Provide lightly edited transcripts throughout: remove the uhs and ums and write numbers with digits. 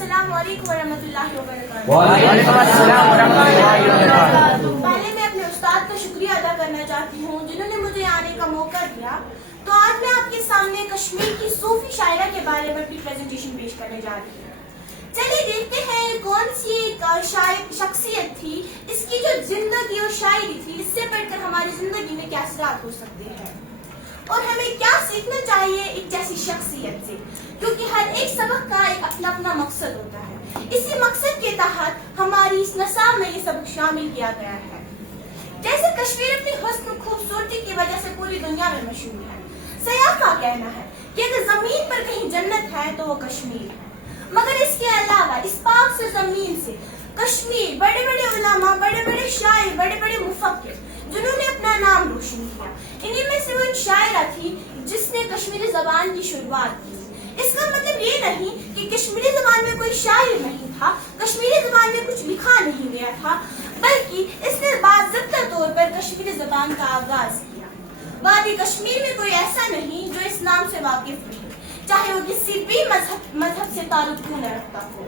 السلام علیکم ورحمۃ اللہ وبرکاتہ۔ وعلیکم السلام ورحمۃ اللہ وبرکاتہ۔ پہلے میں اپنے استاد کا شکریہ ادا کرنا چاہتی ہوں جنہوں نے مجھے آنے کا موقع دیا۔ تو آج میں آپ کے سامنے کشمیر کی صوفی شاعرہ کے بارے میں اپنی پریزنٹیشن پیش کرنے جا رہی ہوں۔ چلیے دیکھتے ہیں کون سی ایک شخصیت تھی، اس کی جو زندگی اور شاعری تھی، اس سے پڑھ کر ہماری زندگی میں کیا اثرات ہو سکتے ہیں اور ہمیں کیا سیکھنا چاہیے ایک جیسی شخصیت سے، کیونکہ ہر ایک سبق کا ایک اپنا اپنا مقصد ہوتا ہے۔ اسی مقصد کے تحت ہماری اس نصاب میں یہ سبق شامل کیا گیا ہے۔ جیسے کشمیر اپنی حسن و خوبصورتی کی وجہ سے پوری دنیا میں مشہور ہے، سیاح کا کہنا ہے کہ اگر زمین پر کہیں جنت ہے تو وہ کشمیر ہے۔ مگر اس کے علاوہ اس پاک سے زمین سے کشمیر بڑے بڑے علماء، بڑے بڑے شاعر، بڑے بڑے مفکر جنہوں نے اپنا نام روشن کیا، انہی میں سے وہ ایک شاعرہ تھی جس نے کشمیری زبان کی شروعات کی۔ اس کا مطلب یہ نہیں کہ کشمیری زبان میں کوئی شاعر نہیں تھا، کشمیری زبان میں کچھ لکھا نہیں گیا تھا، بلکہ اس نے باضابطہ طور پر کشمیری زبان کا آغاز کیا۔ وادی کشمیر میں کوئی ایسا نہیں جو اس نام سے واقف نہیں، چاہے وہ کسی بھی مذہب سے تعلق کیوں نہ رکھتا ہو۔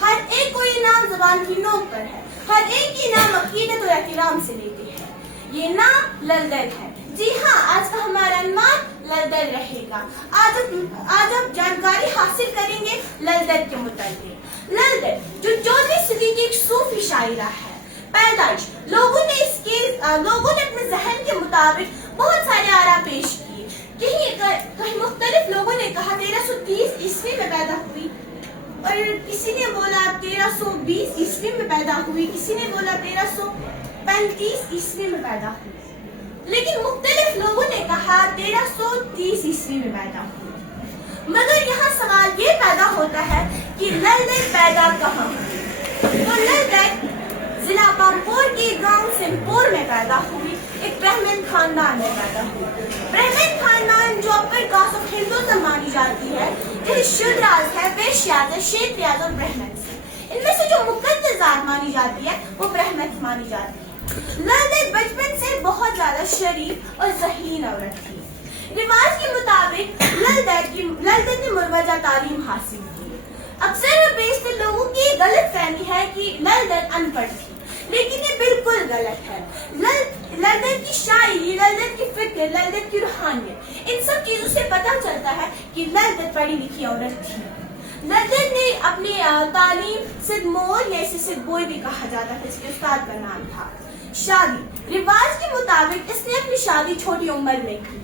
ہر ایک کو یہ نام زبان کی نوک پر ہے، ہر ایک یہ نام عقیدت اور احترام سے لیتے ہیں۔ یہ نام للدید ہے۔ جی ہاں، آج کا ہمارا عنوان للدید رہے گا۔ آج ہم جانکاری حاصل کریں گے للدید کے متعلق۔ للدید جو 14ویں صدی کی ایک صوفی شاعرہ ہے۔ پیدائش لوگوں نے اپنے ذہن کے مطابق بہت سارے آراء پیش کیے۔ کہیں مختلف لوگوں نے کہا 1330 عیسوی میں پیدا ہوئی، اور کسی نے بولا 1320 عیسوی میں پیدا ہوئی، کسی نے بولا 1335 عیسوی میں پیدا ہوئی، لیکن مختلف لوگوں نے کہا 1330 عیسوی میں پیدا ہوئی۔ مگر یہاں سوال یہ پیدا ہوتا ہے کہ للدید پیدا کہاں ہوئی؟ تو للدید ضلع پامپور کے گاؤں سنپور میں پیدا ہوئی، ایک برہمن خاندان میں پیدا ہوئی۔ برہمن خاندان جو اپر کاسٹ آف ہندوازم مانی جاتی ہے، جیسے شودراز ہے، ویشیاز ہے، شیتریاز اور برہمنس ہے۔ ان میں سے جو مقدس ذات مانی جاتی ہے وہ برہمنس مانی جاتی ہے۔ للدید بچپن سے بہت زیادہ شریف اور ذہین عورت تھی۔ رواج کے مطابق للدید نے مروجہ تعلیم حاصل کی۔ اکثر و بیشتر لوگوں کی غلط فہمی ہے کہ للدید ان پڑھ تھی، لیکن یہ بالکل غلط ہے۔ للدید کی شاعری، للدید کی فکر، للدید کی روحانیت، ان سب چیزوں سے پتہ چلتا ہے کہ للدید پڑھی لکھی عورت تھی۔ للدید نے اپنی تعلیم سدھ مور یا اسے سدھ بوئے بھی کہا جاتا تھا، اس کے استاد کا نام تھا۔ شادی رواج کے مطابق اس نے اپنی شادی چھوٹی عمر میں کی۔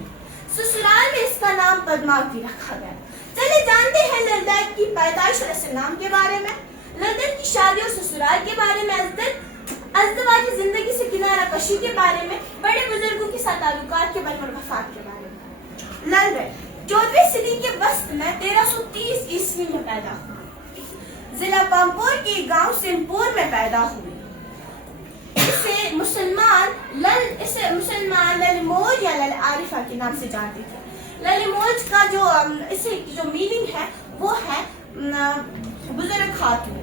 سسرال میں اس کا نام پدماوتی رکھا گیا۔ چلے جانتے ہیں للدید کی پیدائش اور اصل نام کے بارے میں، للدید کی شادی اور سسرال کے بارے میں، ازدواجی زندگی سے کنارہ کشی کے بارے میں، بڑے بزرگوں کے ساتھ تعلقات کے بارے میں اور وفات کے بارے میں۔ للدید 14ویں صدی کے وسط میں 1330 عیسوی میں پیدا ہوئی، ضلع پامپور کے گاؤں سنپور میں پیدا ہوئی۔ اسے مسلمان للموج یا لل عارفہ کے نام سے جانتے تھے۔ للموج کا جو میننگ ہے وہ ہے بزرگ خاتون،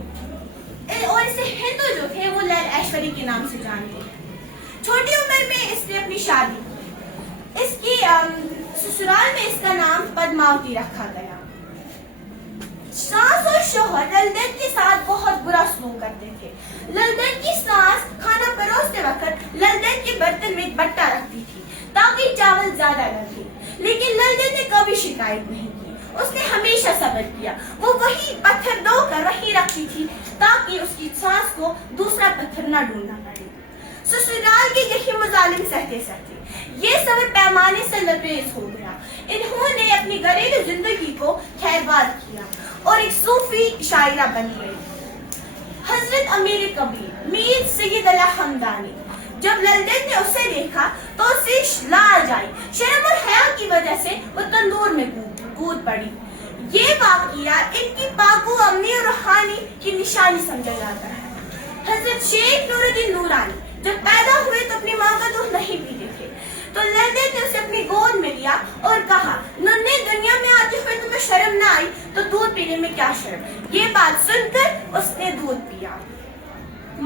اور اسے ہندو جو تھے وہ لل ایشوری کے نام سے جانتے ہیں۔ چھوٹی عمر میں اس نے اپنی شادی کی۔ اس کی سسرال میں اس کا نام پدماوتی رکھا گیا۔ ساس اور شوہر للدید کے ساتھ بہت برا سلوک کرتے تھے۔ للدید کی ساس کھانا پروستے وقت للدید کے برتن میں ایک بٹا رکھتی تھی تاکہ چاول زیادہ لگے، لیکن للدید نے کبھی شکایت نہیں کی۔ اس نے ہمیشہ صبر کیا، وہ وہی پتھر دھو کر وہی رکھتی تھی تاکہ اس کی ساس کو دوسرا پتھر نہ ڈھونڈنا پڑے۔ سسرال کے یہی مظالم سہتے سہتے یہ صبر پیمانے سے لبریز ہو گیا۔ انہوں نے اپنی گھریلو زندگی کو خیرباد کیا اور ایک صوفی شاعرہ بن گئی۔ حضرت امیر کبیر میر سید اللہ حمدانی جب للدید نے اسے دیکھا تو اسے لاج آئی، شرم اور حیا کی وجہ سے وہ تندور میں کود پڑی۔ یہ واقعہ ان کی پاکو امنی اور روحانی کی نشانی سمجھا جاتا ہے۔ حضرت شیخ نور الدین نورانی جب پیدا ہوئے تو اپنی ماں کا دودھ نہیں پیتے تھے، تو للدید نے اسے اپنی گود میں لیا اور کہا، ننھے دنیا میں آتے ہوئے تمہیں شرم نہ آئی تو دودھ پینے میں کیا شرم؟ یہ بات سن کر اس نے دودھ پیا۔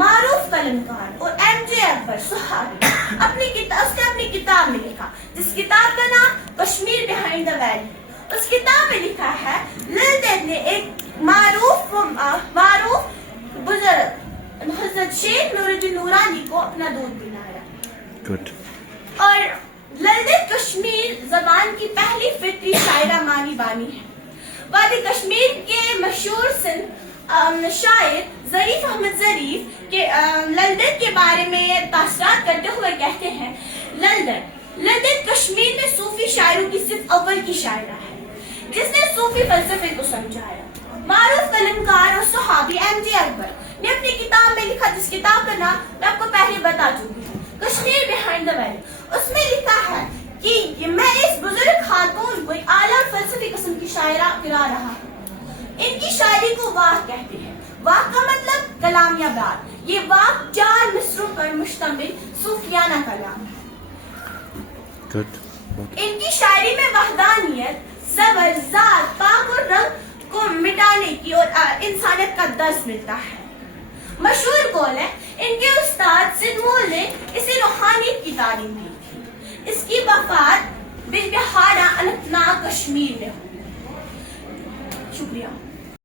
معروف قلمکار اور ایم جے اکبر صحابی اس نے اپنی کتاب میں لکھا، جس کتاب کا نام کشمیر بیہائنڈ دا ویلی۔ اس کتاب میں لکھا ہے للدید نے ایک معروف اپنا دودھ پلایا. Good. اور للدت کشمیر زبان کی پہلی فطری شاعرہ مانی بانی ہے. وادی کشمیر کے مشہور شاعر ظریف احمد ظریف کے للدت کے بارے میں تاثرات کرتے ہوئے کہتے ہیں للدت کشمیر میں صوفی شاعروں کی صرف اول کی شاعرہ ہے جس نے صوفی فلسفے کو سمجھایا. معروف قلمکار اور صحابی ایم جے اکبر نے اپنی کتاب میں لکھا, جس کتاب کا نام میں آپ کو پہلے بتا چکی ہوں, کشمیر بیہائنڈ دا ویل. اس میں لکھا ہے کہ میں اس بزرگ خاتون کو ایک اعلیٰ فلسفی قسم کی شاعرہ قرار رہا ہوں. ان کی شاعری کو واق کہتے ہیں. واق کا مطلب کلام یا بات. یہ واق 4 مصروں پر مشتمل صوفیانہ کلام ہے. Good. ان کی شاعری میں وحدانیت, صبر, ذات, پاک اور رنگ کو مٹانے کی اور انسانیت کا درس ملتا ہے. مشہور قول ہے ان کے استاد سید مول نے اسے روحانیت کی تعلیم دی تھی. اس کی وفات بہاڑا